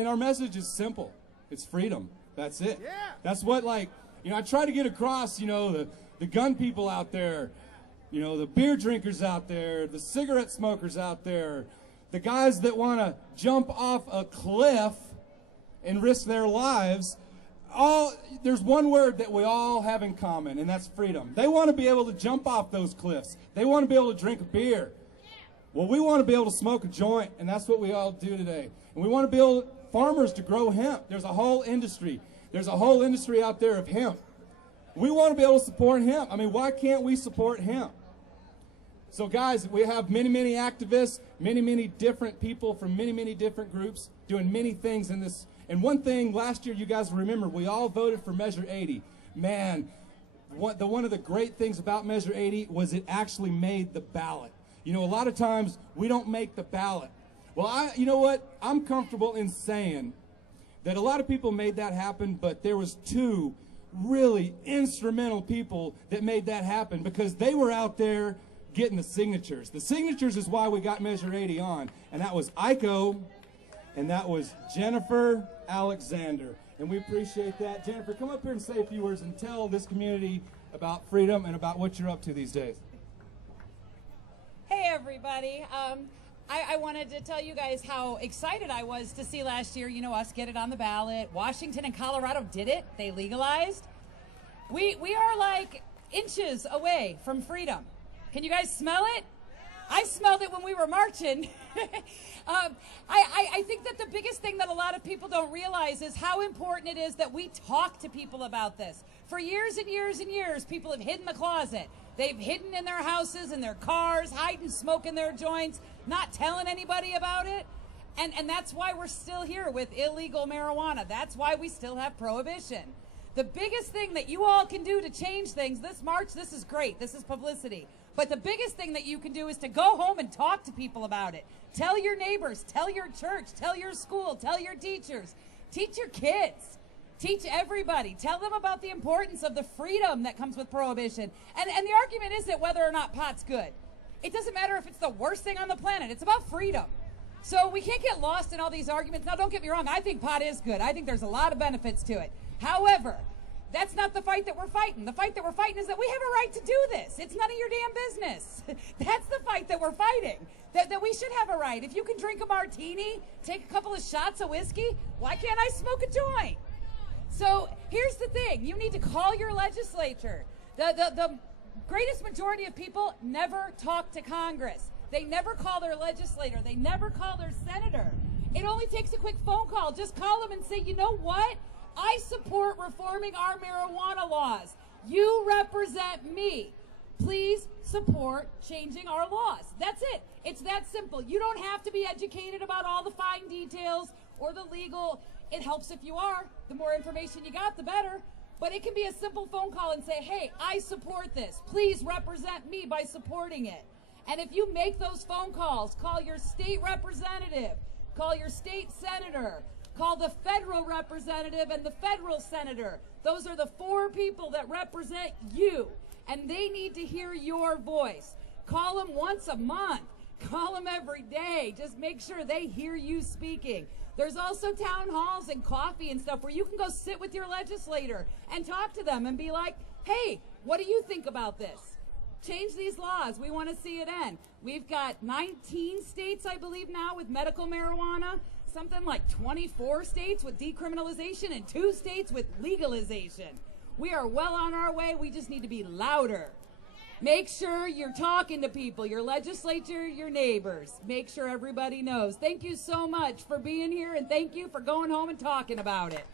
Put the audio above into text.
And our message is simple. It's freedom. That's it. Yeah. That's what, like, you know, I try to get across, you know, the gun people out there, you know, the beer drinkers out there, the cigarette smokers out there, the guys that want to jump off a cliff and risk their lives. There's one word that we all have in common, and that's freedom. They want to be able to jump off those cliffs. They want to be able to drink a beer. Well, we want to be able to smoke a joint, and that's what we all do today. And we want to be able farmers to grow hemp. There's a whole industry. There's a whole industry out there of hemp. We want to be able to support hemp. I mean, why can't we support hemp? So, guys, we have many, many activists, many, many different people from many, many different groups doing many things in this. And one thing, last year, you guys remember, we all voted for Measure 80. Man, one of the great things about Measure 80 was it actually made the ballot. You know, a lot of times we don't make the ballot. Well, you know what? I'm comfortable in saying that a lot of people made that happen, but there was two really instrumental people that made that happen because they were out there getting the signatures. The signatures is why we got Measure 80 on, and that was Iko, and that was Jennifer Alexander, and we appreciate that. Jennifer, come up here and say a few words and tell this community about freedom and about what you're up to these days. Hey everybody, I wanted to tell you guys how excited I was to see last year, you know, us get it on the ballot. Washington and Colorado did it. They legalized. We are like inches away from freedom. Can you guys smell it? I smelled it when we were marching. I think that the biggest thing that a lot of people don't realize is how important it is that we talk to people about this. For years and years and years, people have hidden the closet. They've hidden in their houses, in their cars, hiding smoke in their joints, not telling anybody about it. And that's why we're still here with illegal marijuana. That's why we still have prohibition. The biggest thing that you all can do to change things, this march, this is great. This is publicity. But the biggest thing that you can do is to go home and talk to people about it. Tell your neighbors, tell your church, tell your school, tell your teachers, teach your kids, teach everybody. Tell them about the importance of the freedom that comes with prohibition. And the argument isn't whether or not pot's good. It doesn't matter if it's the worst thing on the planet. It's about freedom. So we can't get lost in all these arguments. Now, don't get me wrong. I think pot is good. I think there's a lot of benefits to it. However, that's not the fight that we're fighting. The fight that we're fighting is that we have a right to do this. It's none of your damn business. That's the fight that we're fighting. That we should have a right. If you can drink a martini, take a couple of shots of whiskey, why can't I smoke a joint? So here's the thing. You need to call your legislature. The greatest majority of people never talk to Congress. They never call their legislator. They never call their senator. It only takes a quick phone call. Just call them and say, you know what? I support reforming our marijuana laws. You represent me. Please support changing our laws. That's it. It's that simple. You don't have to be educated about all the fine details or the legal. It helps if you are. The more information you got, the better. But it can be a simple phone call and say, hey, I support this. Please represent me by supporting it. And if you make those phone calls, call your state representative, call your state senator, call the federal representative and the federal senator. Those are the four people that represent you, and they need to hear your voice. Call them once a month. Call them every day. Just make sure they hear you speaking. There's also town halls and coffee and stuff where you can go sit with your legislator and talk to them and be like, hey, what do you think about this? Change these laws. We want to see it end. We've got 19 states, I believe now, with medical marijuana. Something like 24 states with decriminalization and 2 states with legalization. We are well on our way. We just need to be louder. Make sure you're talking to people, your legislature, your neighbors. Make sure everybody knows. Thank you so much for being here, and thank you for going home and talking about it.